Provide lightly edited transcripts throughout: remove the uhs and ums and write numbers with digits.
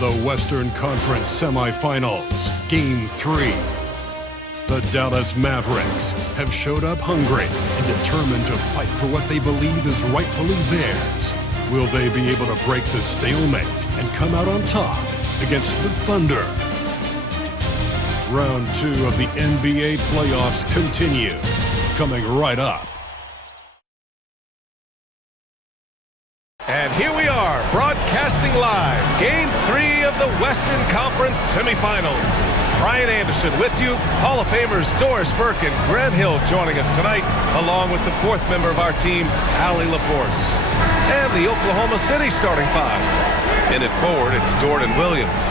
the Western Conference semifinals, Game 3. The Dallas Mavericks have showed up hungry and determined to fight for what they believe is rightfully theirs. Will they be able to break the stalemate and come out on top against the Thunder? Round 2 of the NBA playoffs continue, coming right up. And here we are, broadcasting live, Game 3 of the Western Conference semifinals. Brian Anderson with you, Hall of Famers Doris Burke and Grant Hill joining us tonight, along with the fourth member of our team, Allie LaForce. And the Oklahoma City starting five. In it forward, it's Jordan Williams.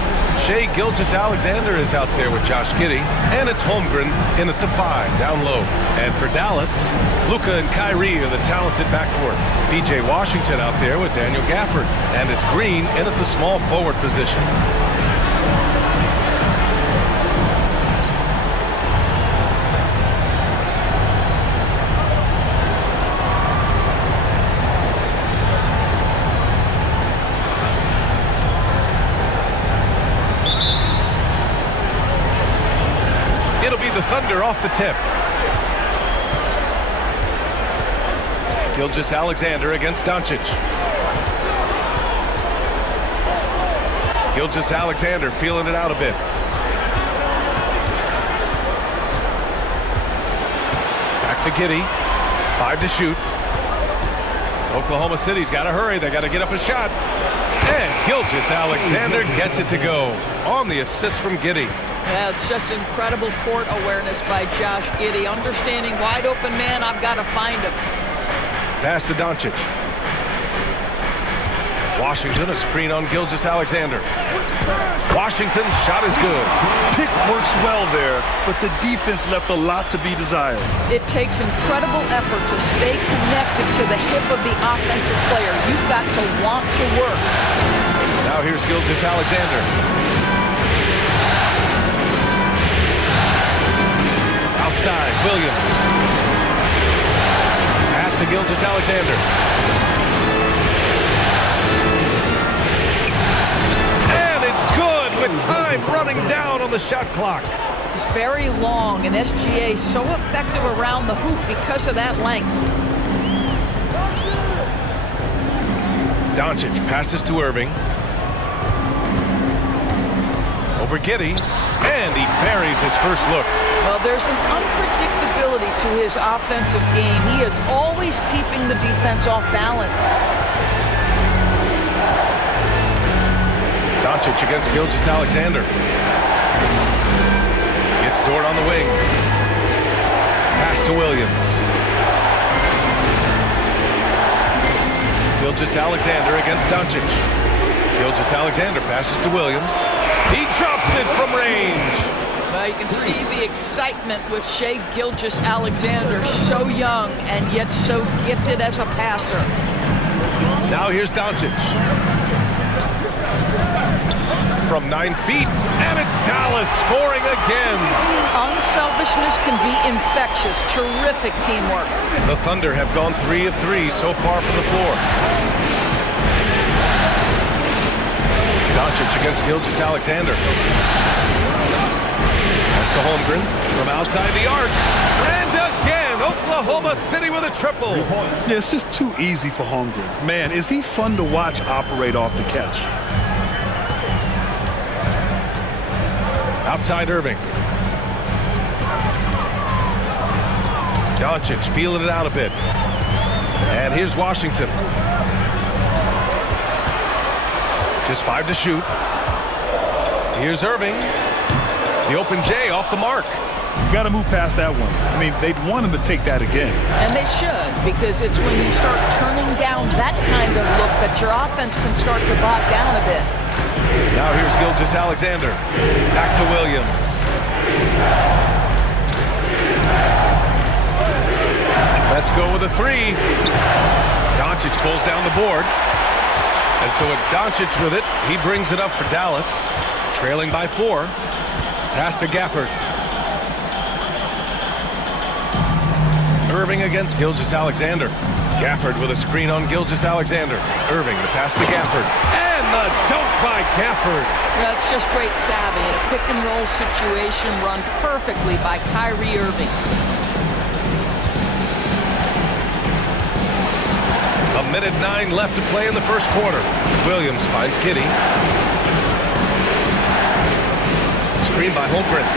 Shai Gilgeous-Alexander is out there with Josh Giddey, and it's Holmgren in at the 5, down low. And for Dallas, Luka and Kyrie are the talented backcourt. PJ Washington out there with Daniel Gafford, and it's Green in at the small forward position. It'll be the Thunder off the tip. Gilgeous-Alexander against Doncic. Gilgeous-Alexander feeling it out a bit. Back to Giddey. 5 to shoot. Oklahoma City's got to hurry. They got to get up a shot. And Gilgeous-Alexander gets it to go on the assist from Giddey. Yeah, it's just incredible court awareness by Josh Giddey. Understanding wide open man, I've got to find him. Pass to Doncic. Washington, a screen on Gilgeous-Alexander. Washington's shot is good. Pick works well there, but the defense left a lot to be desired. It takes incredible effort to stay connected to the hip of the offensive player. You've got to want to work. Now here's Gilgeous-Alexander. Outside, Williams. Pass to Gilgeous-Alexander. And it's good with time running down on the shot clock. It's very long, and SGA so effective around the hoop because of that length. Doncic passes to Irving. Over Giddey, and he buries his first look. Well, there's an unpredictability to his offensive game. He is always keeping the defense off balance. Doncic against Gilgeous-Alexander. Gets Dort on the wing. Pass to Williams. Gilgeous-Alexander against Doncic. Gilgeous-Alexander passes to Williams. He drops it from range. Well, you can see the excitement with Shai Gilgeous-Alexander, so young and yet so gifted as a passer. Now here's Doncic. From 9 feet, and it's Dallas scoring again. Unselfishness can be infectious. Terrific teamwork. The Thunder have gone 3 of 3 so far from the floor. Doncic against Gilgeous-Alexander. Pass to Holmgren from outside the arc. And again, Oklahoma City with a triple. Yeah, it's just too easy for Holmgren. Man, is he fun to watch operate off the catch. Outside Irving. Doncic feeling it out a bit. And here's Washington. Just 5 to shoot. Here's Irving. The open J off the mark. You got to move past that one. I mean, they'd want him to take that again. And they should, because it's when you start turning down that kind of look that your offense can start to bog down a bit. Now here's Gilgeous-Alexander. Back to Williams. Let's go with a 3. Doncic pulls down the board. And so it's Doncic with it. He brings it up for Dallas. Trailing by 4. Pass to Gafford. Irving against Gilgeous-Alexander. Gafford with a screen on Gilgeous-Alexander. Irving, the pass to Gafford. And the dunk by Gafford. That's just great savvy in a pick-and-roll situation run perfectly by Kyrie Irving. A minute 9 left to play in the first quarter. Williams finds Giddey. Screen by Holmgren.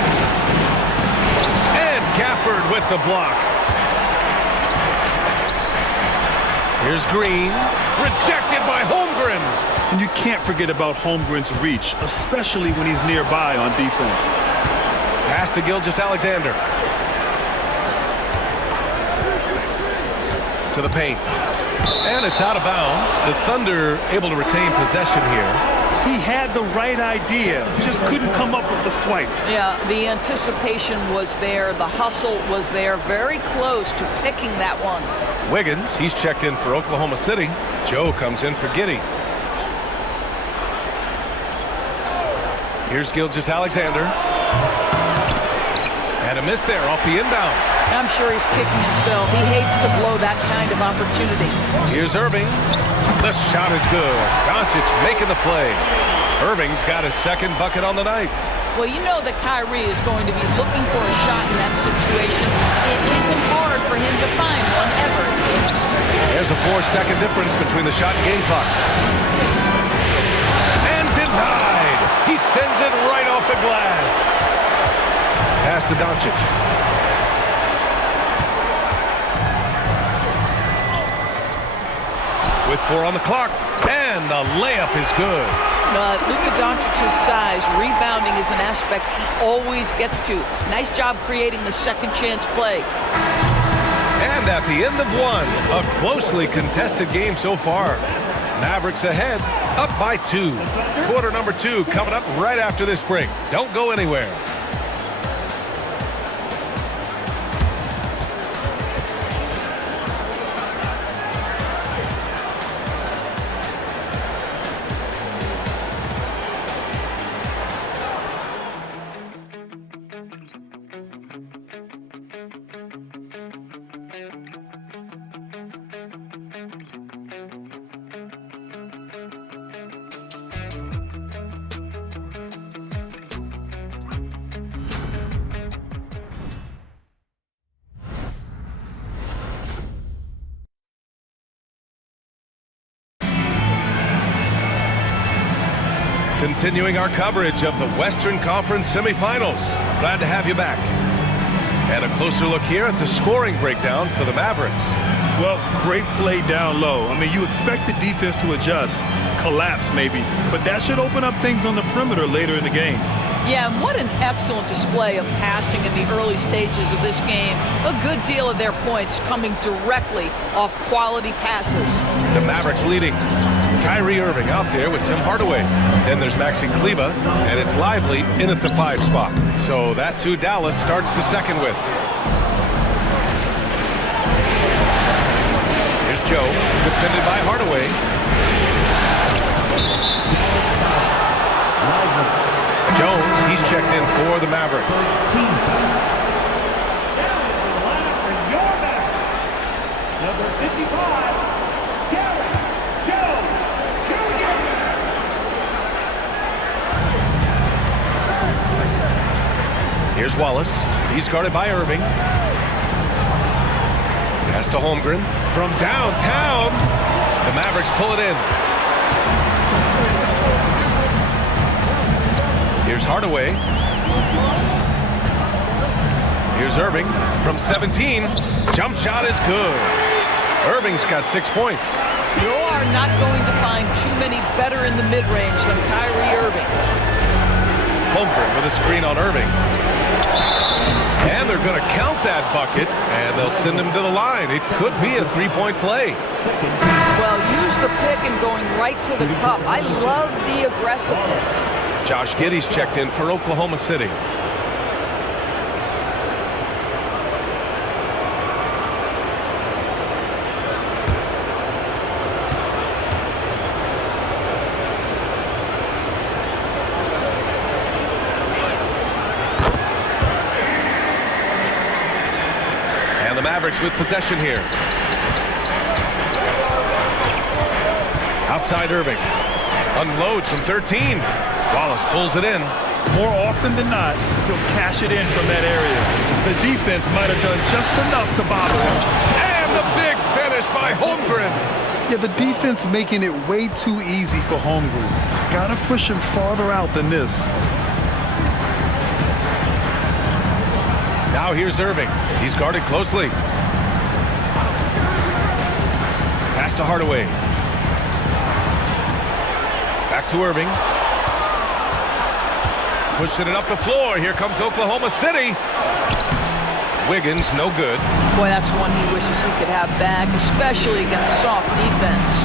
And Gafford with the block. Here's Green. Rejected by Holmgren. And you can't forget about Holmgren's reach, especially when he's nearby on defense. Pass to Gilgeous-Alexander. To the paint. And it's out of bounds. The Thunder able to retain possession here. He had the right idea, just couldn't come up with the swipe. Yeah, the anticipation was there. The hustle was there. Very close to picking that one. Wiggins, he's checked in for Oklahoma City. Joe comes in for Giddey. Here's Gilgeous-Alexander. And a miss there off the inbound. I'm sure he's kicking himself. He hates to blow that kind of opportunity. Here's Irving. The shot is good. Doncic making the play. Irving's got his second bucket on the night. Well, you know that Kyrie is going to be looking for a shot in that situation. It isn't hard for him to find one ever, it seems. There's a 4-second difference between the shot and game clock. And denied. He sends it right off the glass. Pass to Doncic. With 4 on the clock, and the layup is good. Luka Doncic's size, rebounding is an aspect he always gets to. Nice job creating the second chance play. And at the end of one, a closely contested game so far. Mavericks ahead, up by 2. Quarter number 2 coming up right after this break. Don't go anywhere. Continuing our coverage of the Western Conference semifinals. Glad to have you back. And a closer look here at the scoring breakdown for the Mavericks. Well, great play down low. I mean, you expect the defense to adjust, collapse maybe, but that should open up things on the perimeter later in the game. Yeah, and what an excellent display of passing in the early stages of this game. A good deal of their points coming directly off quality passes. The Mavericks leading. Kyrie Irving out there with Tim Hardaway. Then there's Maxi Kleber, and it's Lively in at the 5 spot. So that's who Dallas starts the second with. Here's Joe, defended by Hardaway. Jones, he's checked in for the Mavericks. Number 55. Here's Wallace. He's guarded by Irving. Pass to Holmgren. From downtown, the Mavericks pull it in. Here's Hardaway. Here's Irving from 17. Jump shot is good. Irving's got 6 points. You are not going to find too many better in the mid-range than Kyrie Irving. Holmgren with a screen on Irving. And they're going to count that bucket, and they'll send him to the line. It could be a 3-point play. Well, use the pick and going right to the cup. I love the aggressiveness. Josh Giddey's checked in for Oklahoma City. Mavericks with possession here. Outside Irving. Unloads from 13. Wallace pulls it in. More often than not, he'll cash it in from that area. The defense might have done just enough to bother him. And the big finish by Holmgren. Yeah, the defense making it way too easy for Holmgren. Gotta push him farther out than this. Now here's Irving. He's guarded closely. Pass to Hardaway. Back to Irving. Pushing it up the floor. Here comes Oklahoma City. Wiggins, no good. Boy, that's one he wishes he could have back, especially against soft defense.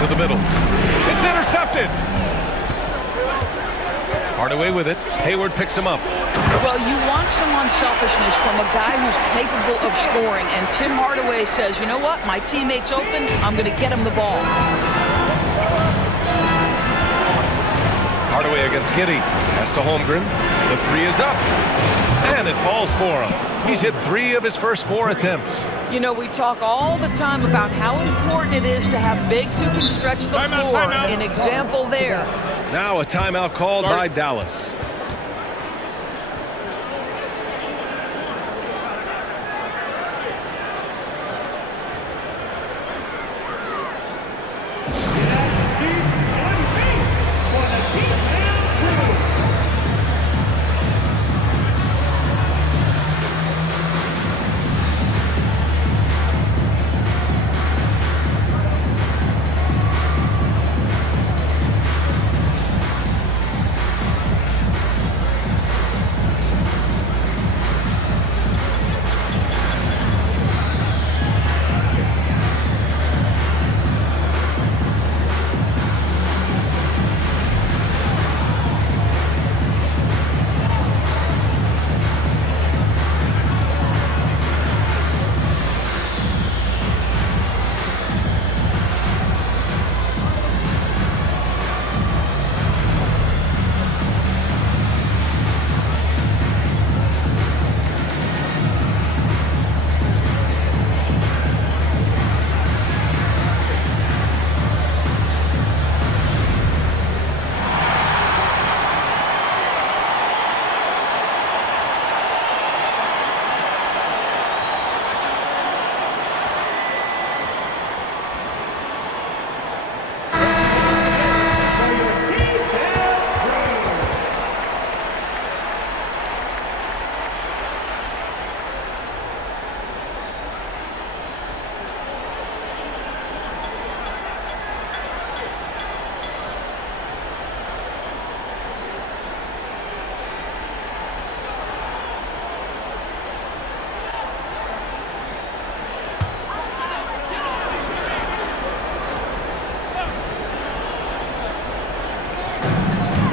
To the middle. It's intercepted. Hardaway with it. Hayward picks him up. Well, you want some unselfishness from a guy who's capable of scoring, and Tim Hardaway says, you know what, my teammate's open, I'm going to get him the ball. Hardaway against Giddey. Pass to Holmgren. The three is up. And it falls for him. He's hit 3 of his first 4 attempts. You know, we talk all the time about how important it is to have bigs who can stretch the floor. Timeout. An example there. Now a timeout called by Dallas.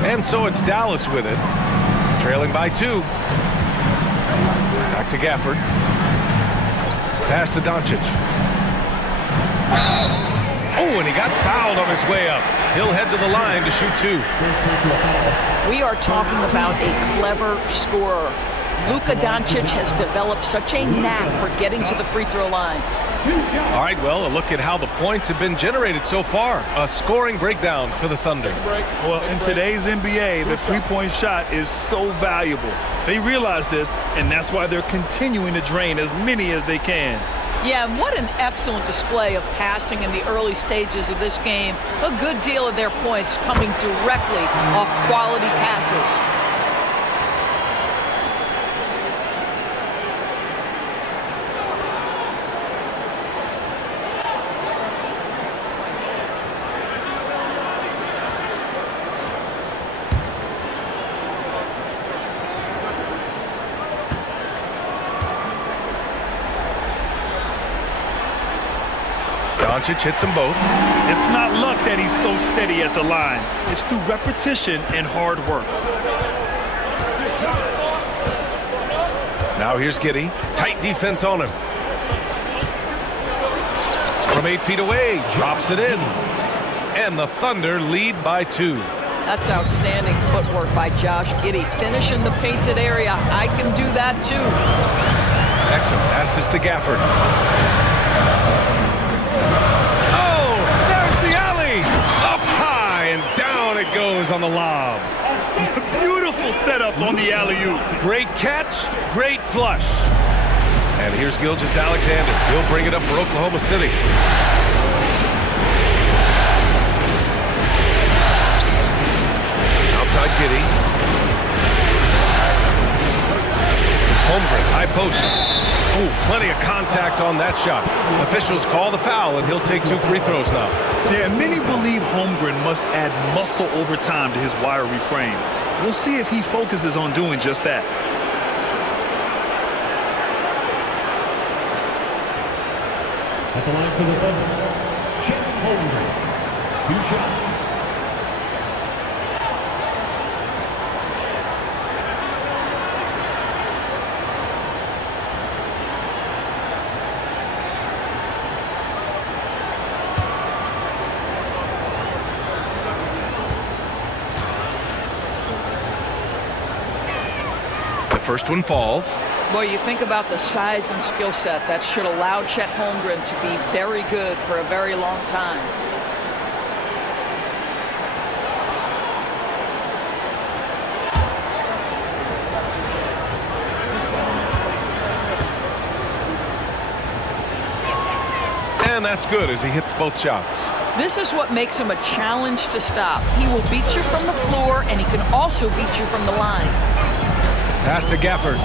And so it's Dallas with it, trailing by 2. Back to Gafford. Pass to Doncic. Oh, and he got fouled on his way up. He'll head to the line to shoot 2. We are talking about a clever scorer. Luka Doncic has developed such a knack for getting to the free throw line. All right, well, a look at how the points have been generated so far. A scoring breakdown for the Thunder. Well, in today's NBA, the three-point shot is so valuable. They realize this, and that's why they're continuing to drain as many as they can. Yeah, and what an excellent display of passing in the early stages of this game. A good deal of their points coming directly off quality passes. Doncic hits them both. It's not luck that he's so steady at the line. It's through repetition and hard work. Now here's Giddey. Tight defense on him. From 8 feet away, drops it in. And the Thunder lead by 2. That's outstanding footwork by Josh Giddey. Finish in the painted area. I can do that too. Excellent passes to Gafford. on the alley-oop. Great catch, great flush. And here's Gilgeous-Alexander. He'll bring it up for Oklahoma City. Outside Giddey. It's Holmgren, high post. Oh, plenty of contact on that shot. Officials call the foul, and he'll take 2 free throws now. Yeah, many believe Holmgren must add muscle over time to his wiry frame. We'll see if he focuses on doing just that. At the line for the Thunder, Chet Holmgren. 2 shots. First one falls. Well, you think about the size and skill set that should allow Chet Holmgren to be very good for a very long time. And that's good as he hits both shots. This is what makes him a challenge to stop. He will beat you from the floor, and he can also beat you from the line. Pass to Gafford.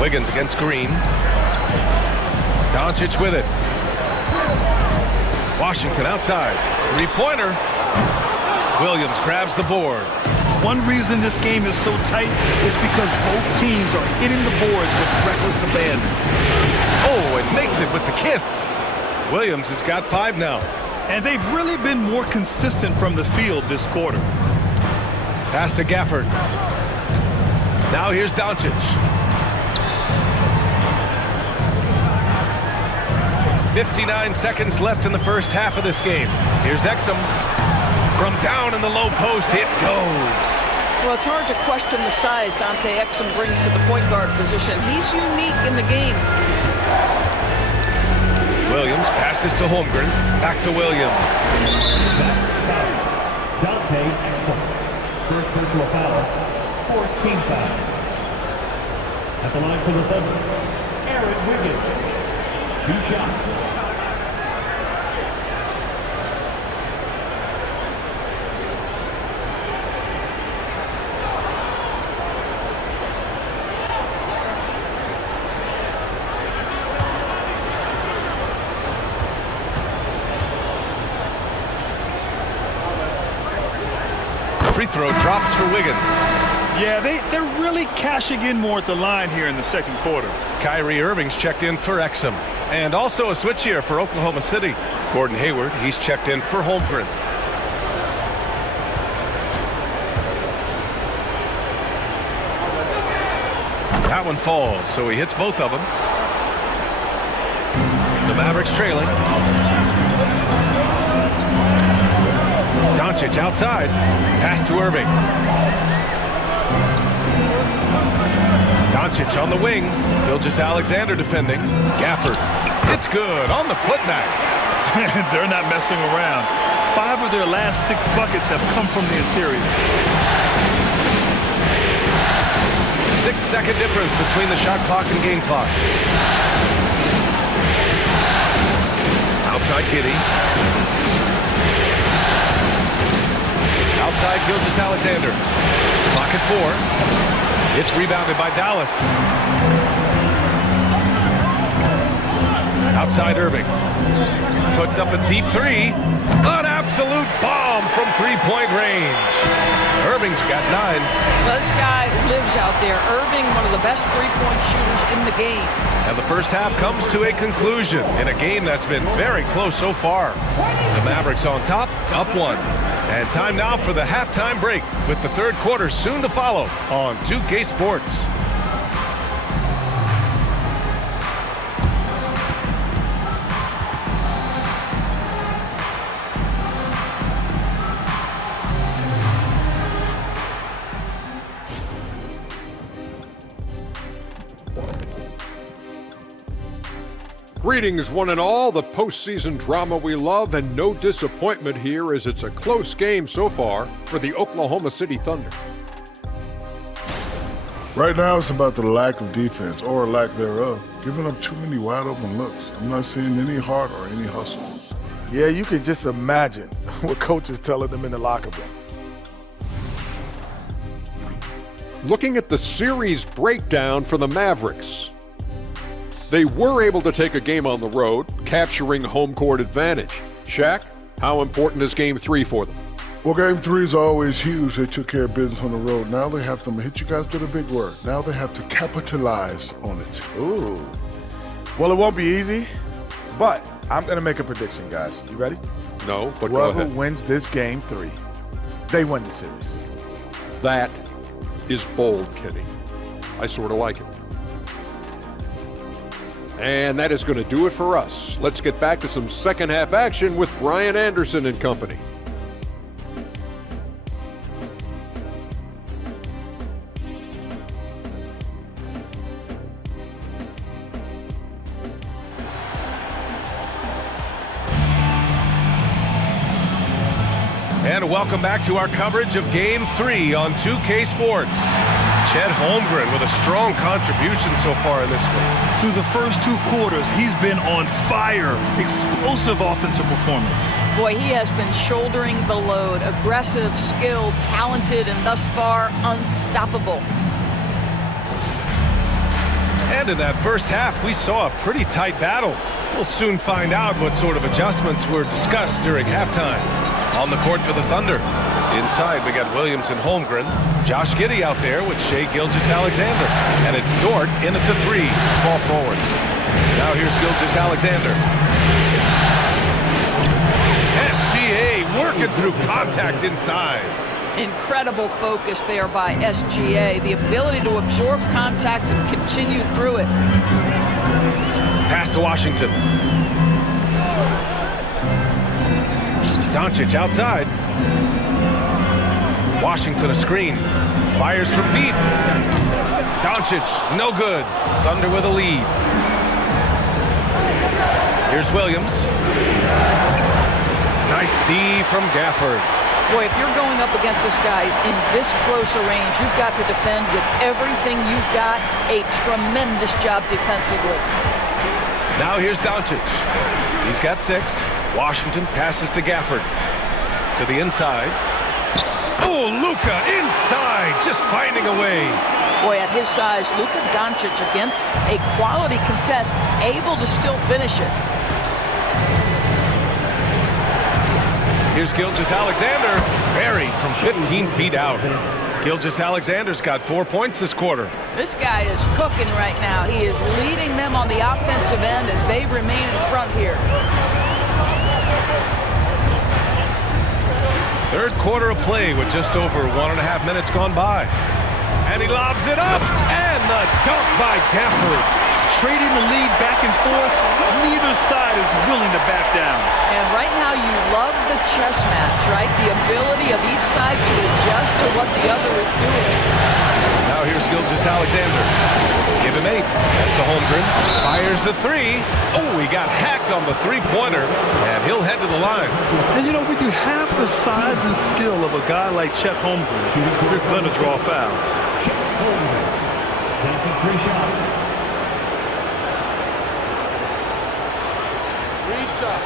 Wiggins against Green. Doncic with it. Washington outside. 3-pointer. Williams grabs the board. One reason this game is so tight is because both teams are hitting the boards with reckless abandon. Oh, and makes it with the kiss. Williams has got 5 now. And they've really been more consistent from the field this quarter. Pass to Gafford. Now here's Doncic. 59 seconds left in the first half of this game. Here's Exum. From down in the low post, it goes. Well, it's hard to question the size Dante Exum brings to the point guard position. He's unique in the game. Williams passes to Holmgren. Back to Williams. Dante Exum. First personal foul, 4th team foul. At the line for the Thunder, Aaron Wiggins. 2 shots. Free throw drops for Wiggins. Yeah, they're really cashing in more at the line here in the second quarter. Kyrie Irving's checked in for Exum. And also a switch here for Oklahoma City. Gordon Hayward, he's checked in for Holmgren. That one falls, so he hits both of them. The Mavericks trailing. Doncic outside. Pass to Irving. Doncic on the wing. Gilgeous-Alexander defending. Gafford. It's good on the putback. They're not messing around. 5 of their last 6 buckets have come from the interior. 6-second difference between the shot clock and game clock. Outside Giddey. Outside Gilgeous-Alexander. Clock at 4. It's rebounded by Dallas. Outside Irving. Puts up a deep 3. An absolute bomb from 3-point range. Irving's got 9. Well, this guy lives out there. Irving, one of the best three-point shooters in the game. And the first half comes to a conclusion in a game that's been very close so far. The Mavericks on top, up 1. And time now for the halftime break with the third quarter soon to follow on 2K Sports. Greetings, one and all. The postseason drama we love, and no disappointment here as it's a close game so far for the Oklahoma City Thunder. Right now, it's about the lack of defense, or lack thereof. Giving up too many wide open looks. I'm not seeing any heart or any hustle. Yeah, you can just imagine what coach is telling them in the locker room. Looking at the series breakdown for the Mavericks. They were able to take a game on the road, capturing home court advantage. Shaq, how important is Game 3 for them? Well, Game 3 is always huge. They took care of business on the road. Now they have to hit you guys with a big word. Now they have to capitalize on it. Ooh. Well, it won't be easy, but I'm going to make a prediction, guys. You ready? No, but go ahead. Whoever wins this Game 3, they win the series. That is bold, Kenny. I sort of like it. And that is going to do it for us. Let's get back to some second half action with Brian Anderson and company. And welcome back to our coverage of Game 3 on 2K Sports. Chet Holmgren with a strong contribution so far in this one. Through the first 2 quarters, he's been on fire. Explosive offensive performance. Boy, he has been shouldering the load. Aggressive, skilled, talented, and thus far unstoppable. And in that first half, we saw a pretty tight battle. We'll soon find out what sort of adjustments were discussed during halftime. On the court for the Thunder. Inside, we got Williams and Holmgren. Josh Giddey out there with Shai Gilgeous-Alexander. And it's Dort in at the 3, small forward. Now here's Gilgeous-Alexander. SGA working through contact inside. Incredible focus there by SGA. The ability to absorb contact and continue through it. Pass to Washington. Doncic outside. Washington a screen. Fires from deep. Doncic, no good. Thunder with a lead. Here's Williams. Nice D from Gafford. Boy, if you're going up against this guy in this close a range, you've got to defend with everything you've got. A tremendous job defensively. Now here's Doncic. He's got 6. Washington passes to Gafford. To the inside. Oh, Luka inside, just finding a way. Boy, at his size, Luka Doncic against a quality contest, able to still finish it. Here's Gilgeous-Alexander, buried from 15 feet out. Gilgeous-Alexander's got 4 points this quarter. This guy is cooking right now. He is leading them on the offensive end as they remain in front here. Third quarter of play with just over 1.5 minutes gone by. And he lobs it up, and the dunk by Gafford. Trading the lead back and forth, neither side is willing to back down. And right now you love the chess match, right? The ability of each side to adjust to what the other is doing. Now here's Gilgeous-Alexander. Give him 8. Pass to Holmgren. Fires the 3. Oh, he got hacked on the 3-pointer, and he'll head to the line. And you know, when you have the size and skill of a guy like Chet Holmgren, you're going to draw fouls. Chet Holmgren, taking 3 shots. Reset.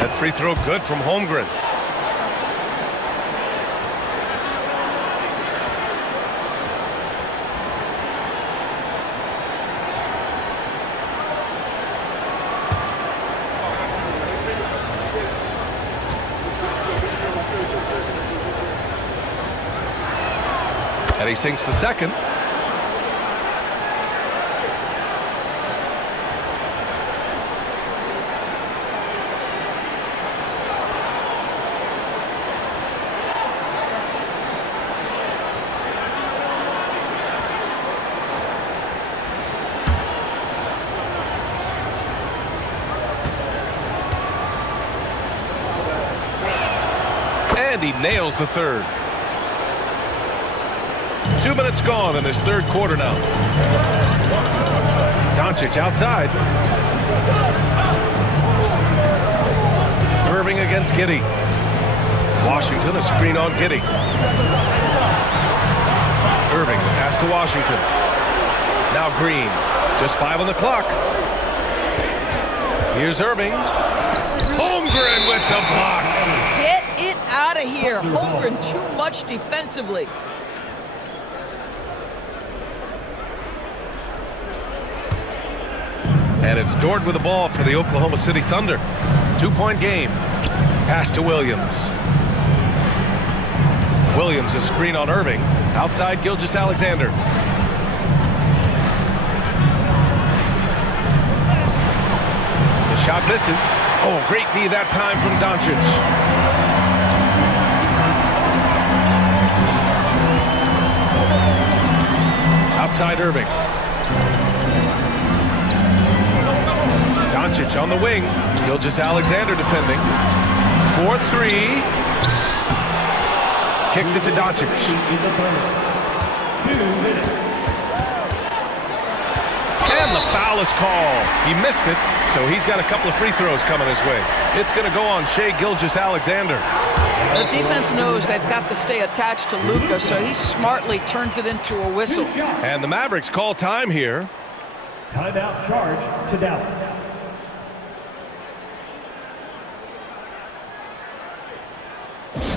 That free throw good from Holmgren. And he sinks the second. And he nails the third. 2 minutes gone in this third quarter now. Doncic outside. Irving against Giddey. Washington, a screen on Giddey. Irving, the pass to Washington. Now Green, just 5 on the clock. Here's Irving. Holmgren with the block. Get it out of here. Holmgren too much defensively. And it's Dort with the ball for the Oklahoma City Thunder. 2-point game. Pass to Williams. Williams, a screen on Irving. Outside Gilgeous-Alexander. The shot misses. Oh, great D that time from Doncic. Outside Irving. Doncic on the wing. Gilgeous-Alexander defending. 4-3. Kicks it to Doncic. 2 minutes. And the foul is called. He missed it, so he's got a couple of free throws coming his way. It's going to go on Shai Gilgeous-Alexander. The defense knows they've got to stay attached to Luka, so he smartly turns it into a whistle. And the Mavericks call time here. Timeout charge to Dallas.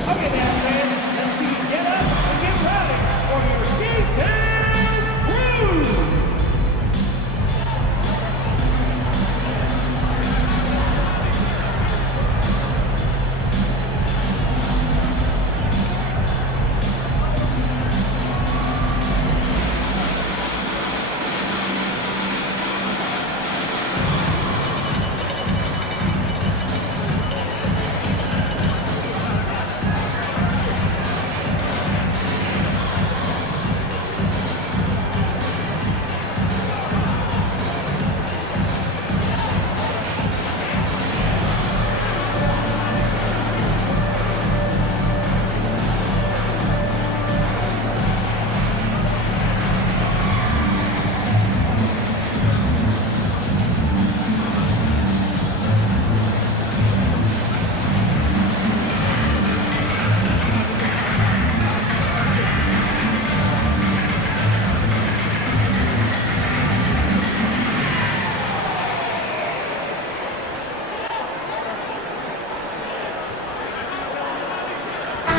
Okay, now, fans, let's see you get up and get ready for your defense crew.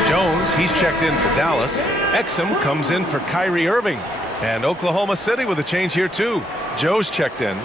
Jones, he's checked in for Dallas. Exum comes in for Kyrie Irving. And Oklahoma City with a change here too. Joe's checked in.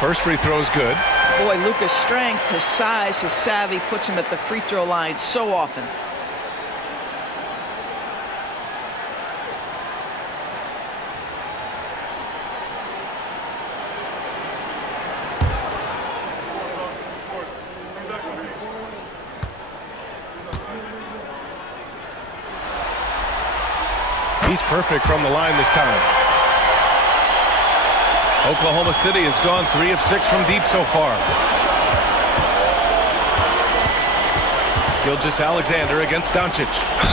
First free throw is good. Boy, Luka's strength, his size, his savvy puts him at the free throw line so often. He's perfect from the line this time. Oklahoma City has gone 3 of 6 from deep so far. Gilgeous-Alexander against Doncic.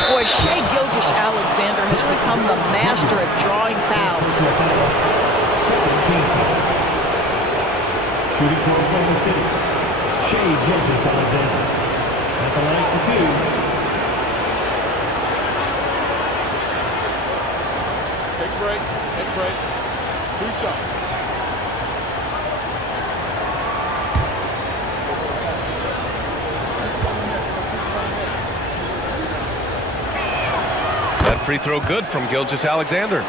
Boy, Shai Gilgeous-Alexander has become the master at drawing fouls. 17 foul. Shooting for Oklahoma City, Shai Gilgeous-Alexander. At the line for 2. Take a break. Take a break. 2 shots. That free throw good from Gilgeous-Alexander.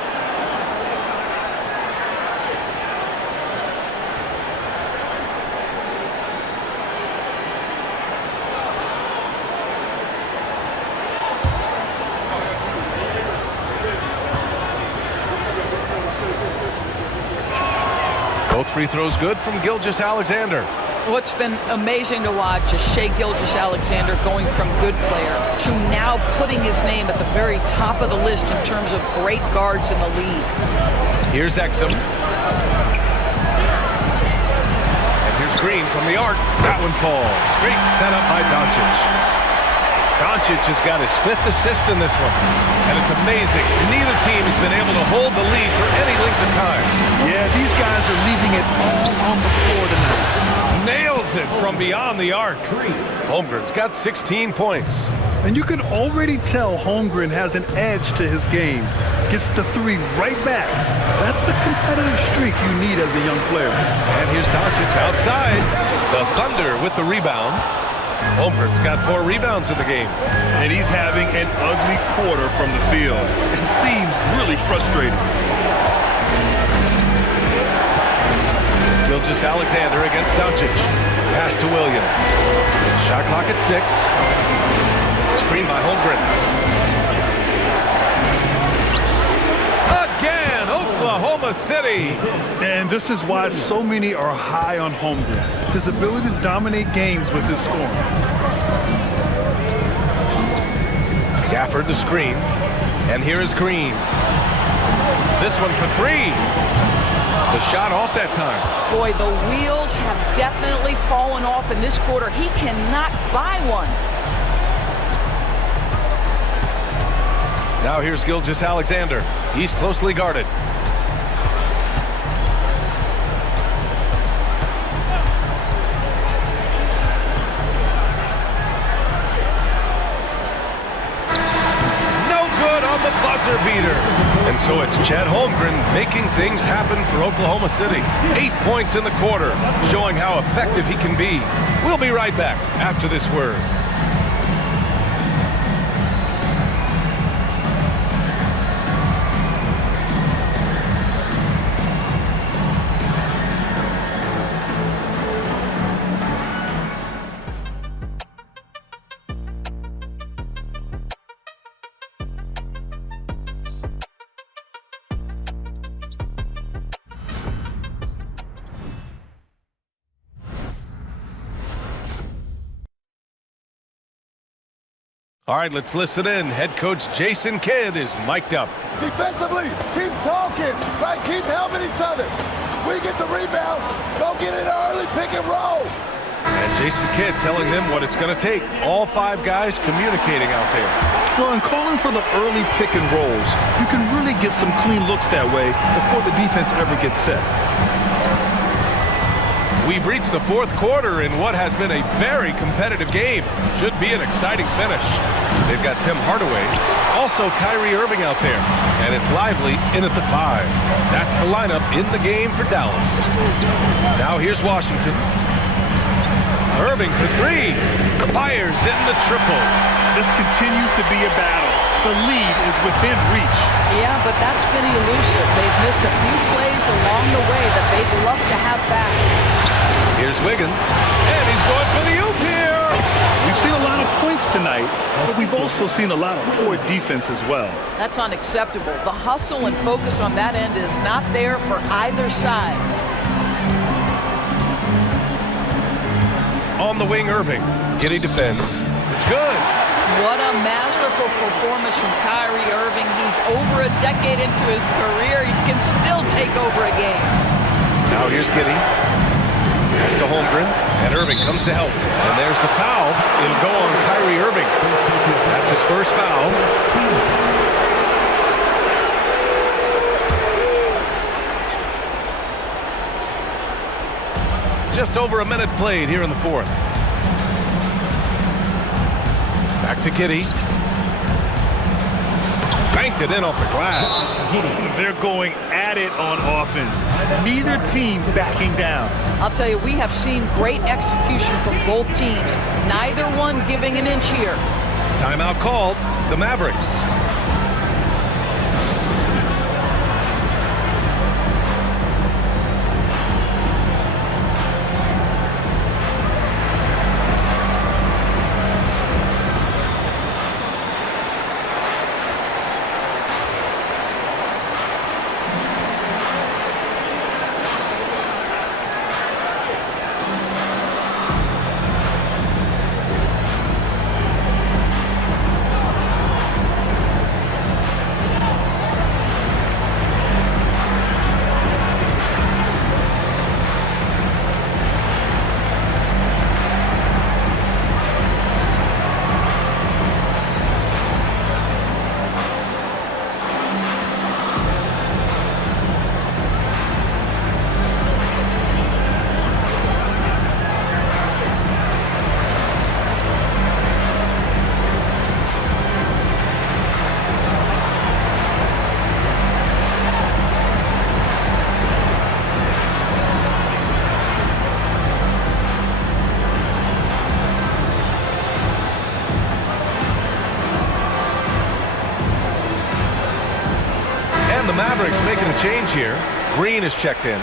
free throw's good from Gilgeous-Alexander. What's been amazing to watch is Shai Gilgeous-Alexander going from good player to now putting his name at the very top of the list in terms of great guards in the league. Here's Exum. And here's Green from the arc. That one falls. Great setup by Doncic. Doncic has got his 5th assist in this one. And it's amazing. Neither team has been able to hold the lead for any length of time. Yeah, these guys are leaving it all on the floor tonight. Nails it from beyond the arc. Holmgren's got 16 points. And you can already tell Holmgren has an edge to his game. Gets the 3 right back. That's the competitive streak you need as a young player. And here's Doncic outside. The Thunder with the rebound. Holmgren's got 4 rebounds in the game. And he's having an ugly quarter from the field. It seems really frustrating. Gilgeous-Alexander against Doncic. Pass to Williams. Shot clock at 6. Screen by Holmgren. Again, Oklahoma City. And this is why so many are high on Holmgren. His ability to dominate games with his scoring. Gafford the screen. And here is Green. This one for 3. The shot off that time. Boy, the wheels have definitely fallen off in this quarter. He cannot buy one. Now here's Gilgeous-Alexander. He's closely guarded. No good on the buzzer beater. And so it's Chet Holmgren making things happen for Oklahoma City. 8 points in the quarter, showing how effective he can be. We'll be right back after this word. All right, let's listen in. Head coach Jason Kidd is mic'd up. Defensively, keep talking, right? Keep helping each other. We get the rebound, go get an early pick and roll. And Jason Kidd telling them what it's going to take. All 5 guys communicating out there. Well, and calling for the early pick and rolls, you can really get some clean looks that way before the defense ever gets set. We've reached the 4th quarter in what has been a very competitive game. Should be an exciting finish. They've got Tim Hardaway, also Kyrie Irving out there, and it's Lively in at the 5. That's the lineup in the game for Dallas. Now here's Washington. Irving for 3. Fires in the triple. This continues to be a battle. The lead is within reach. Yeah, but that's been elusive. They've missed a few plays along the way that they'd love to have back. Here's Wiggins, and he's going for the oop here. We've seen a lot of points tonight, but we've also seen a lot of poor defense as well. That's unacceptable. The hustle and focus on that end is not there for either side. On the wing, Irving. Giddey defends. It's good. What a masterful performance from Kyrie Irving. He's over a decade into his career. He can still take over a game. Now here's Giddey. Pass to Holmgren, and Irving comes to help. And there's the foul. It'll go on Kyrie Irving. That's his first foul. Just over a minute played here in the 4th. Back to Giddey. Banked it in off the glass. They're going at it on offense. Neither team backing down. I'll tell you, we have seen great execution from both teams. Neither one giving an inch here. Timeout called. The Mavericks. Mavericks making a change here. Green is checked in.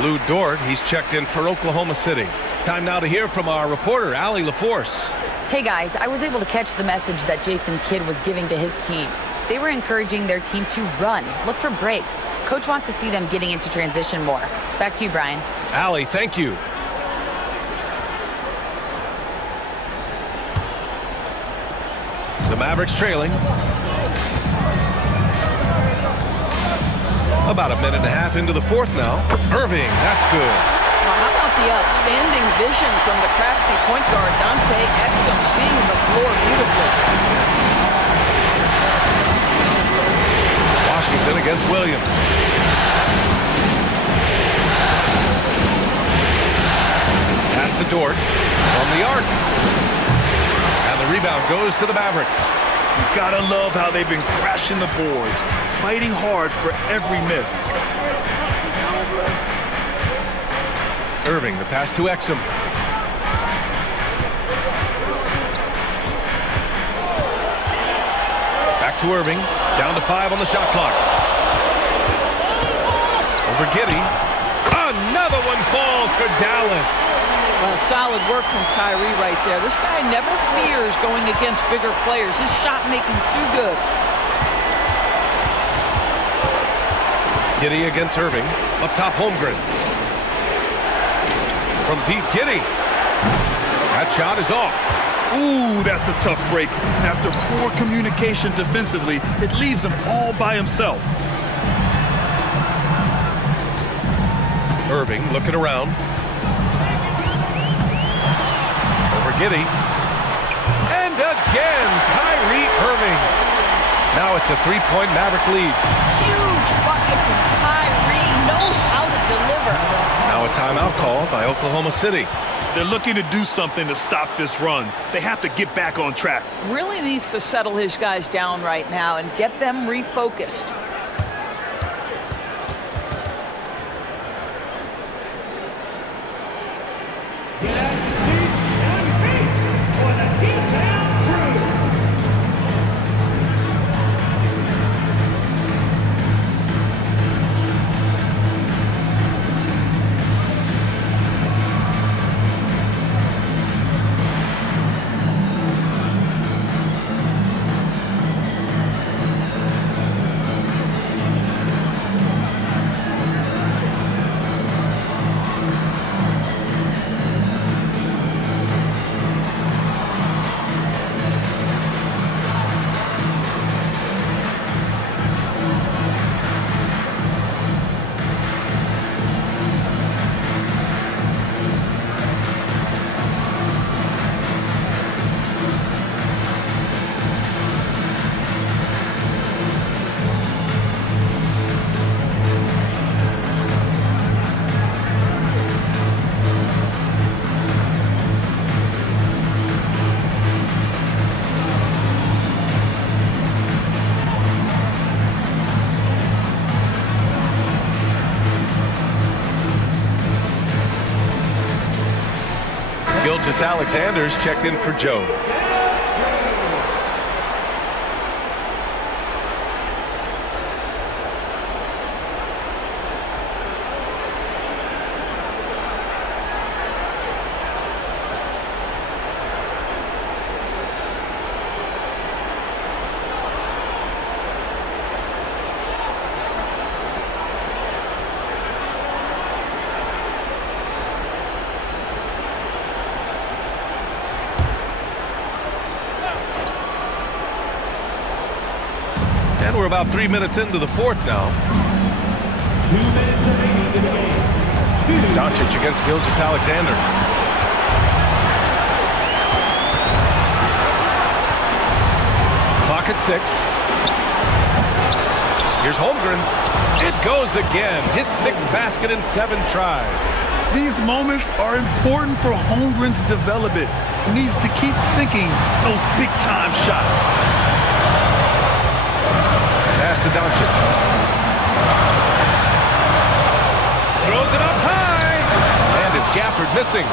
Lou Dort, he's checked in for Oklahoma City. Time now to hear from our reporter, Allie LaForce. Hey guys, I was able to catch the message that Jason Kidd was giving to his team. They were encouraging their team to run, look for breaks. Coach wants to see them getting into transition more. Back to you, Brian. Allie, thank you. The Mavericks trailing. About a minute and a half into the fourth now. Irving, that's good. Well, how about the outstanding vision from the crafty point guard, Dante Exum, seeing the floor beautifully. Washington against Williams. Pass to Dort from the arc. And the rebound goes to the Mavericks. You gotta love how they've been crashing the boards, fighting hard for every miss. Irving, the pass to Exum. Back to Irving. Down to 5 on the shot clock. Over Giddey. Another one falls for Dallas. Well, solid work from Kyrie right there. This guy never fears going against bigger players. His shot making too good. Giddey against Irving. Up top, Holmgren. From deep, Giddey. That shot is off. Ooh, that's a tough break. After poor communication defensively, it leaves him all by himself. Irving looking around. Over Giddey. And again, Kyrie Irving. Now it's a 3-point Maverick lead. Huge bucket from Kyrie. Knows how to deliver. Now a timeout call by Oklahoma City. They're looking to do something to stop this run. They have to get back on track. Really needs to settle his guys down right now and get them refocused. Alexander's checked in for Joe. We're about 3 minutes into the fourth now. 2 minutes remaining in the game. Doncic against Gilgeous-Alexander. Clock at 6. Here's Holmgren. It goes again. His 6th basket in 7 tries. These moments are important for Holmgren's development. He needs to keep sinking those big-time shots. Pass to Doncic. Throws it up high. And it's Gafford missing.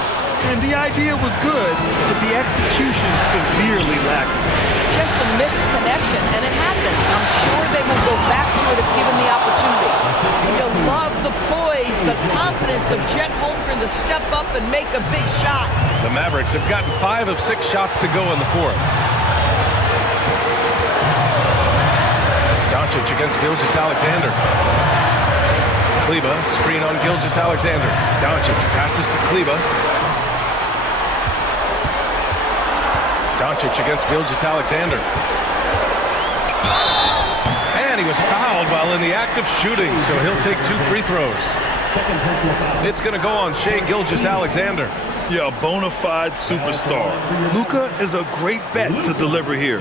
And the idea was good, but the execution severely lacking. Just a missed connection, and it happens. I'm sure they will go back to it if given the opportunity. You love the poise, the confidence of Chet Holmgren to step up and make a big shot. The Mavericks have gotten 5 of 6 shots to go in the fourth. Doncic against Gilgeous-Alexander. Kleba, screen on Gilgeous-Alexander. Doncic passes to Kleba. Doncic against Gilgeous-Alexander. And he was fouled while in the act of shooting, so he'll take 2 free throws. It's going to go on Shai Gilgeous-Alexander. Yeah, a bona fide superstar. Luka is a great bet to deliver here.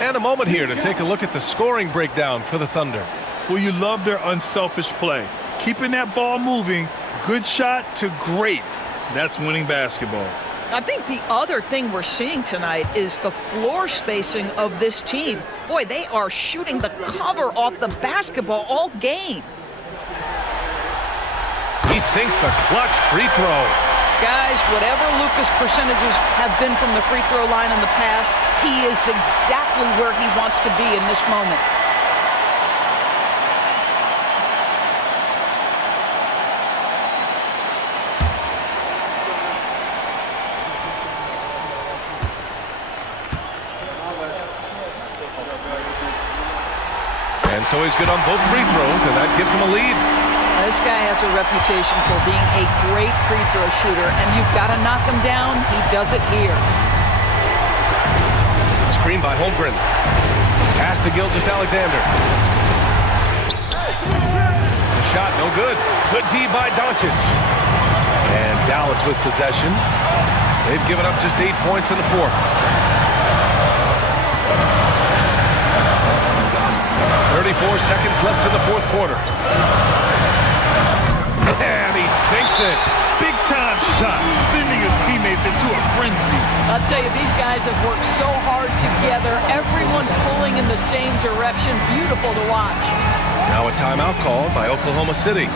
And a moment here to take a look at the scoring breakdown for the Thunder. Well, you love their unselfish play. Keeping that ball moving, good shot to great. That's winning basketball. I think the other thing we're seeing tonight is the floor spacing of this team. Boy, they are shooting the cover off the basketball all game. He sinks the clutch free throw. Guys, whatever Luka's percentages have been from the free throw line in the past, he is exactly where he wants to be in this moment. And so he's good on both free throws, and that gives him a lead. This guy has a reputation for being a great free throw shooter, and you've got to knock him down. He does it here. Screen by Holmgren. Pass to Gilgeous-Alexander. The shot, no good. Good D by Doncic. And Dallas with possession. They've given up just 8 points in the fourth. 34 seconds left in the fourth quarter. And he sinks it. Big time shot, sending his teammates into a frenzy. I'll tell you, these guys have worked so hard together, everyone pulling in the same direction. Beautiful to watch. Now a timeout called by Oklahoma City.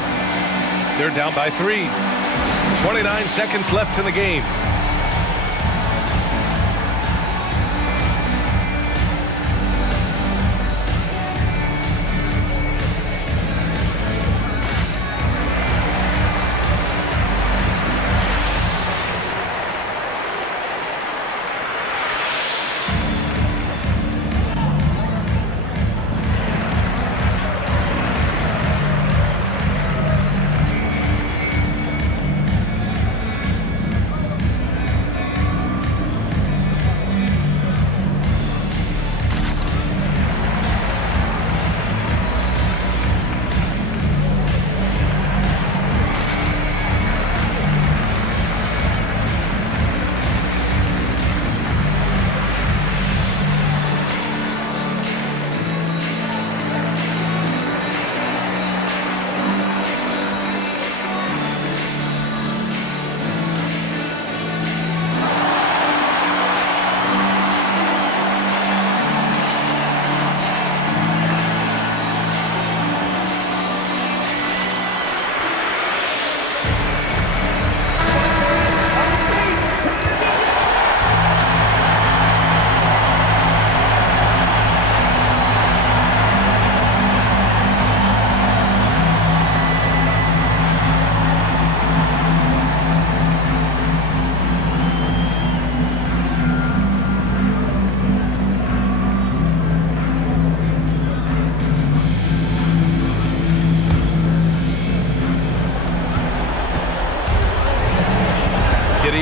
They're down by 3. 29 seconds left in the game.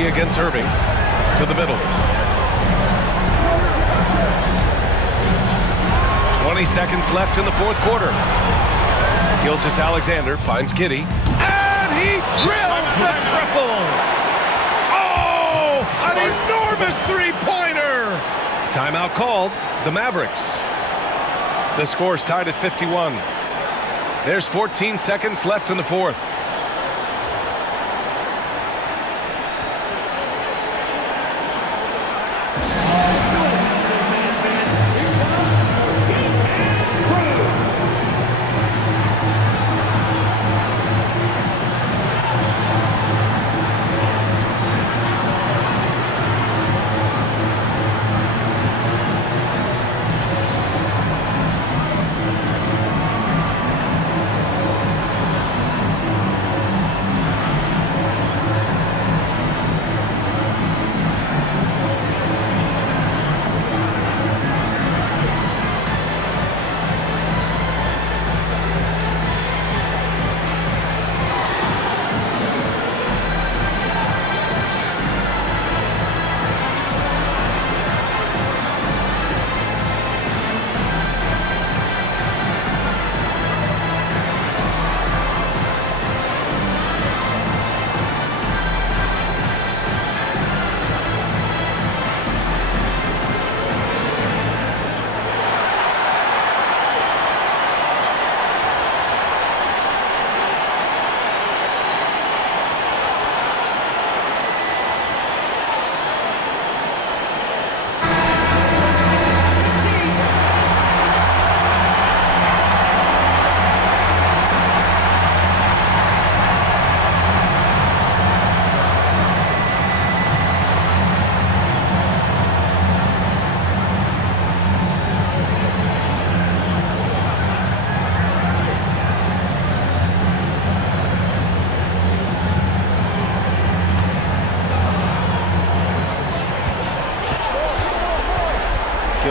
Against Irving to the middle. 20 seconds left in the fourth quarter. Gilgeous-Alexander finds Giddey. And he drills the triple! Oh, an enormous three-pointer! Timeout called, the Mavericks. The score's tied at 51. There's 14 seconds left in the fourth.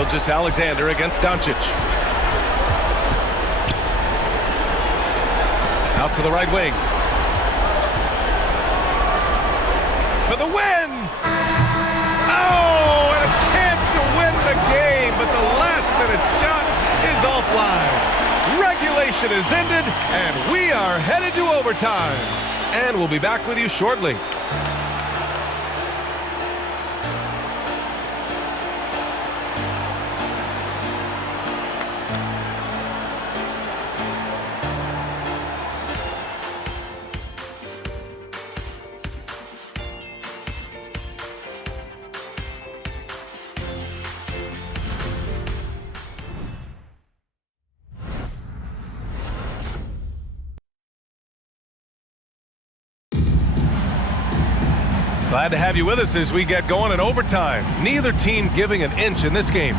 Gilgeous-Alexander against Doncic. Out to the right wing. For the win! Oh, and a chance to win the game, but the last-minute shot is offline. Regulation is ended, and we are headed to overtime. And we'll be back with you shortly. Glad to have you with us as we get going in overtime. Neither team giving an inch in this game.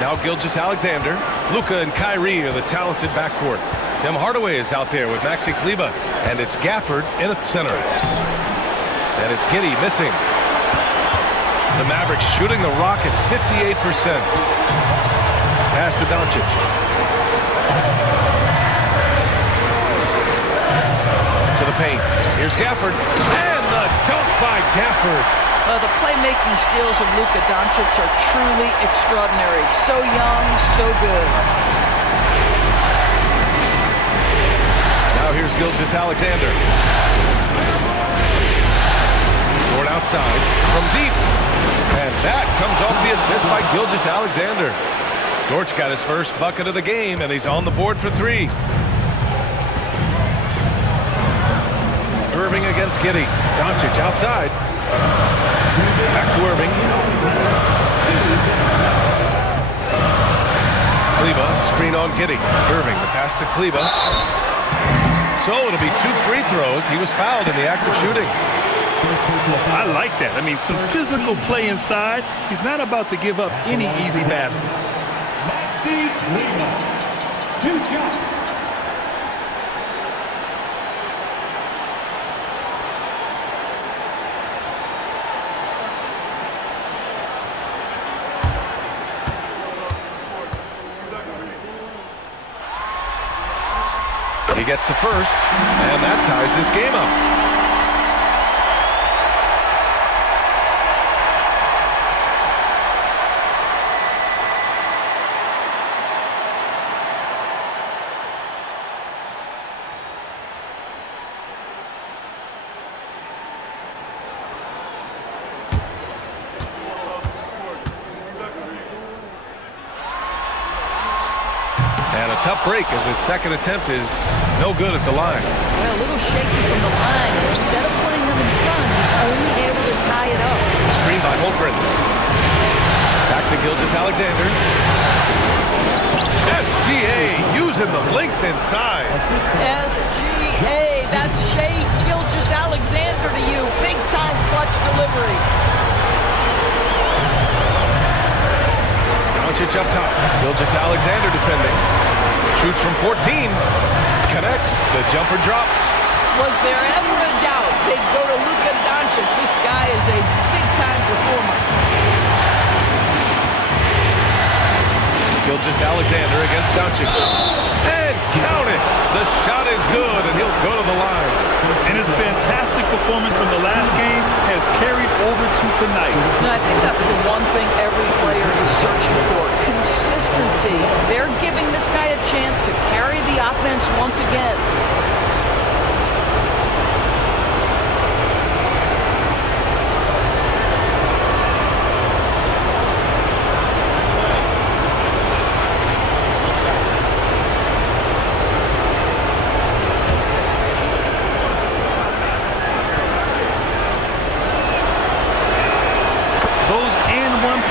Now Gilgeous-Alexander. Luka and Kyrie are the talented backcourt. Tim Hardaway is out there with Maxi Kleber. And it's Gafford in at center. And it's Giddey missing. The Mavericks shooting the rock at 58%. Pass to Doncic. To the paint. Here's Gafford. And the dunk by Gafford. The playmaking skills of Luka Doncic are truly extraordinary. So young, so good. Now here's Gilgeous-Alexander. Toward outside. From deep. And that comes off the assist by Gilgeous-Alexander. Dortch got his first bucket of the game, and he's on the board for three. Irving against Giddey. Doncic outside. Back to Irving. Kleber, screen on Giddey. Irving, the pass to Kleber. So it'll be 2 free throws. He was fouled in the act of shooting. I like that. I mean, some physical play inside. He's not about to give up any easy baskets. Maxi Kleber, 2 shots. He gets the first, and that ties this game up. And a tough break as his second attempt is no good at the line. Well, a little shaky from the line. And instead of putting them in front, he's only able to tie it up. Screen by Holmgren. Back to Gilgeous-Alexander. SGA using the length inside. SGA, that's Shea Gilgeous-Alexander to you. Big time clutch delivery. Doncic up top. Gilgeous-Alexander defending. Shoots from 14. Connects. The jumper drops. Was there ever a doubt they'd go to Luka Doncic? This guy is a big-time performer. Gilgeous-Alexander against Doncic. And count it! The shot is good, and he'll go to the line. And his fantastic performance from the last game has carried over to tonight. And I think that's the one thing every player is searching for. Consistency. They're giving this guy a chance to carry the offense once again.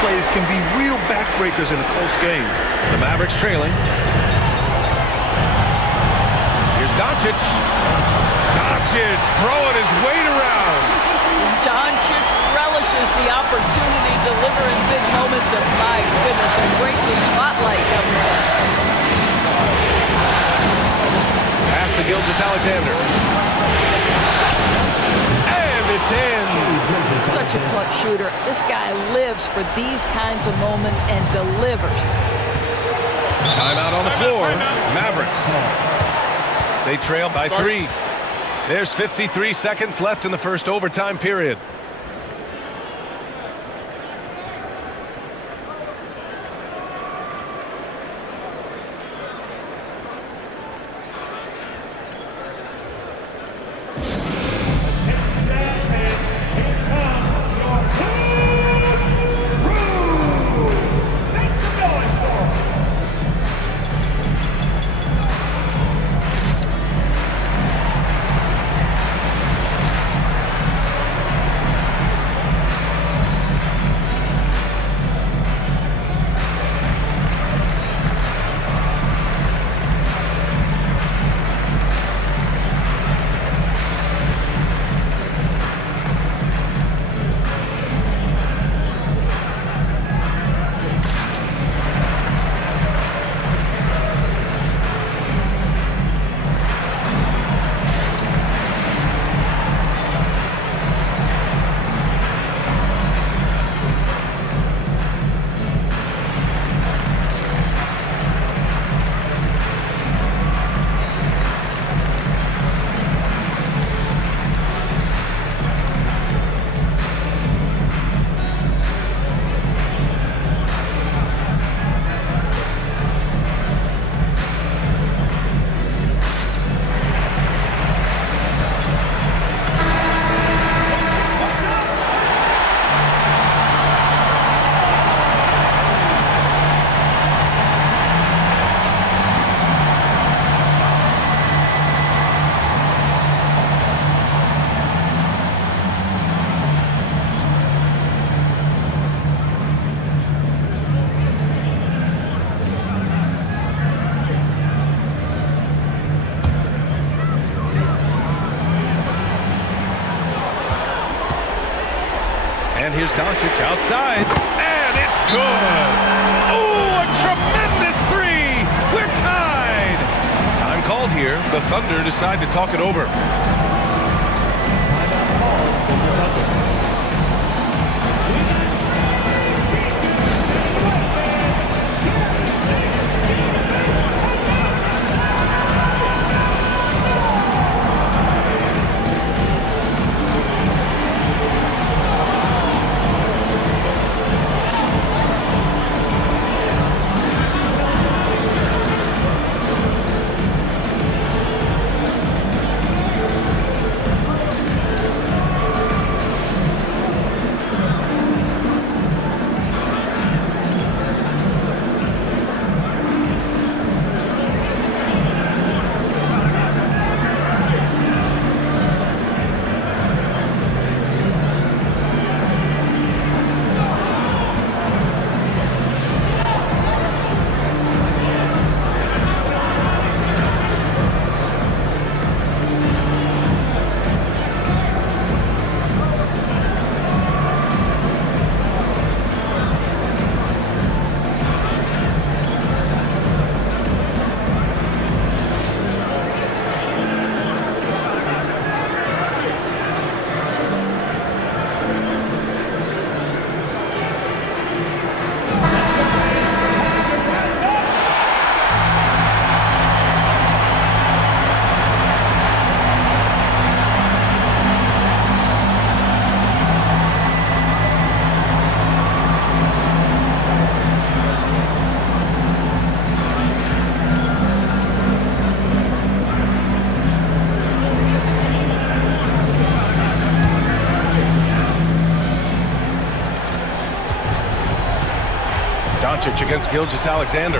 Plays can be real backbreakers in a close game. The Mavericks trailing. Here's Doncic. Doncic throwing his weight around. Doncic relishes the opportunity to deliver in big moments, and my goodness, embrace the spotlight, young man. Gilgeous-Alexander. And it's in. Such a clutch shooter. This guy lives for these kinds of moments and delivers. Timeout on the floor. Mavericks. They trail by 3. There's 53 seconds left in the first overtime period. And here's Doncic outside, and it's good. Oh, a tremendous 3. We're tied. Time called here. The Thunder decide to talk it over. Doncic against Gilgeous-Alexander.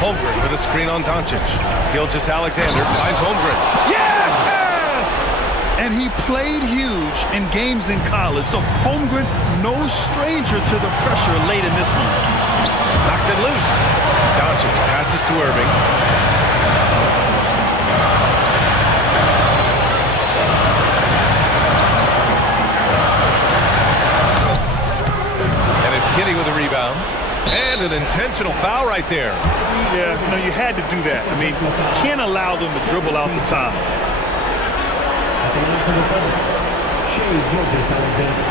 Holmgren with a screen on Doncic. Gilgeous-Alexander finds Holmgren. Yes! And he played huge in games in college, so Holmgren, no stranger to the pressure late in this one. Knocks it loose. Doncic passes to Irving. And it's Giddey with a rebound. And an intentional foul right there. Yeah, you had to do that. I mean, you can't allow them to dribble out the top. At the line for the third, Shea Gilgeous-Alexander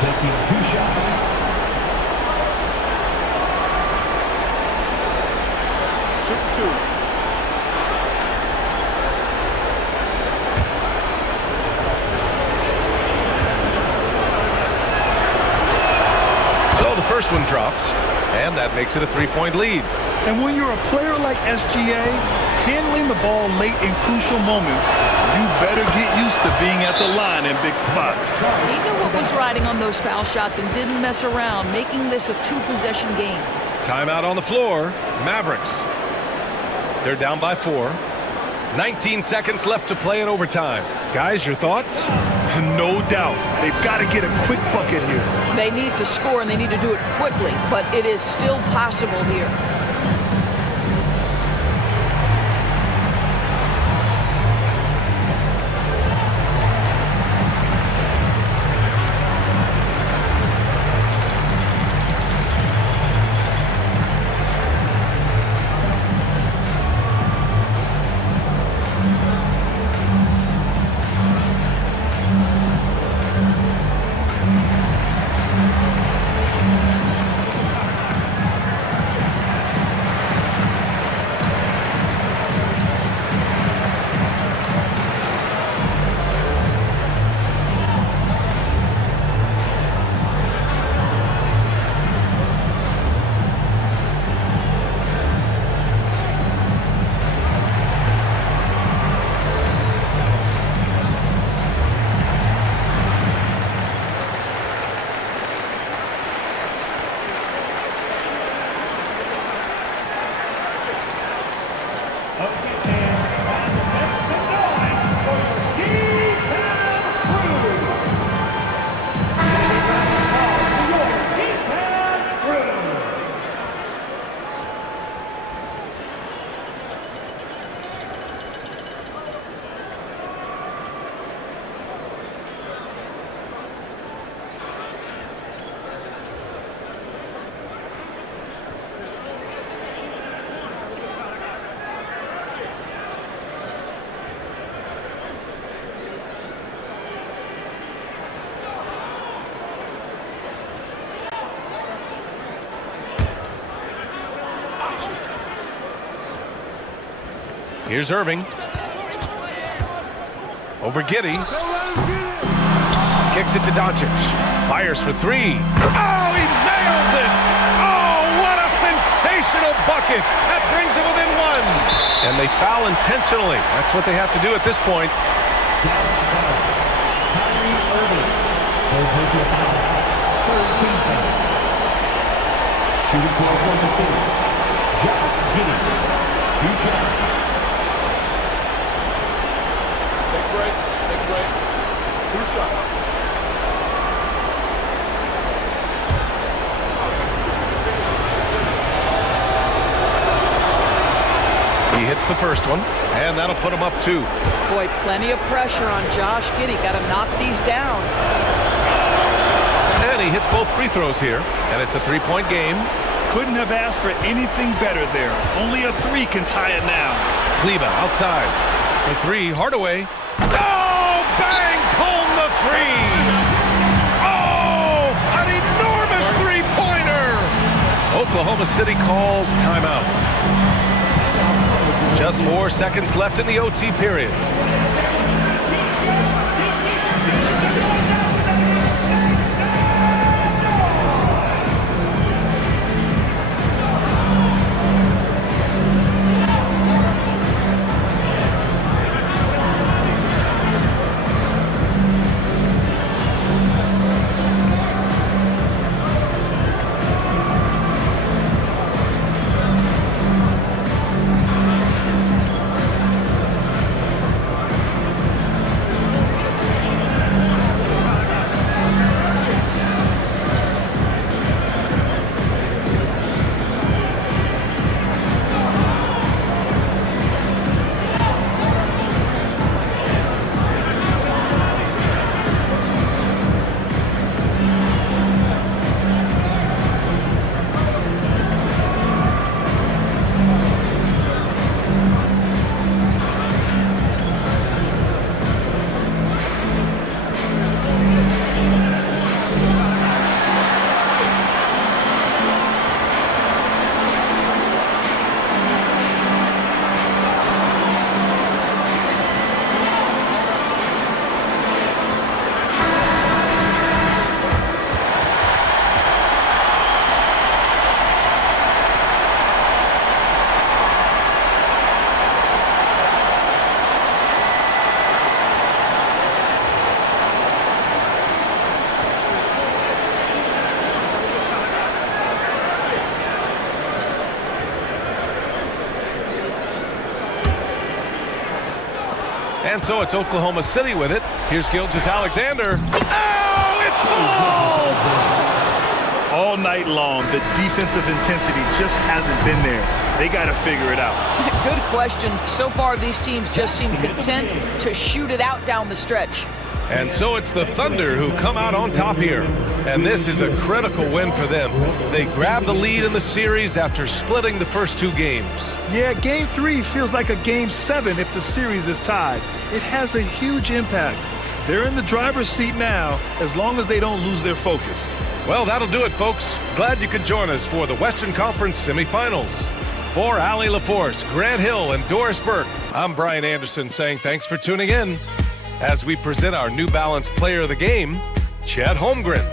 taking 2 shots. Shoot 2. So the first one drops, and that makes it a 3-point lead. And when you're a player like SGA, handling the ball late in crucial moments, you better get used to being at the line in big spots. He knew what was riding on those foul shots and didn't mess around, making this a 2-possession game. Timeout on the floor. Mavericks. They're down by 4. 19 seconds left to play in overtime. Guys, your thoughts? No doubt. They've got to get a quick bucket here. They need to score, and they need to do it quickly, but it is still possible here. Here's Irving. Over Giddey. Kicks it to Doncic. Fires for 3. Oh, he nails it! Oh, what a sensational bucket! That brings him within 1. And they foul intentionally. That's what they have to do at this point. Shooting for Oklahoma City, Josh Giddey, 2 shots. Take break. 2 shots. He hits the first one, and that'll put him up 2. Boy, plenty of pressure on Josh Giddey. Got to knock these down. And he hits both free throws here, and it's a 3-point game. Couldn't have asked for anything better there. Only a 3 can tie it now. Kleba outside. For 3, Hardaway. Oh, bangs home the 3. Oh, an enormous 3-pointer. Oklahoma City calls timeout. Just 4 seconds left in the OT period. And so it's Oklahoma City with it. Here's Gilgeous-Alexander. Oh, it falls! All night long, the defensive intensity just hasn't been there. They got to figure it out. Good question. So far, these teams just seem content to shoot it out down the stretch. And so it's the Thunder who come out on top here. And this is a critical win for them. They grab the lead in the series after splitting the first 2 games. Yeah, Game 3 feels like a Game 7 if the series is tied. It has a huge impact. They're in the driver's seat now as long as they don't lose their focus. Well, that'll do it, folks. Glad you could join us for the Western Conference semifinals. For Allie LaForce, Grant Hill, and Doris Burke, I'm Brian Anderson saying thanks for tuning in as we present our New Balance Player of the Game, Chet Holmgren.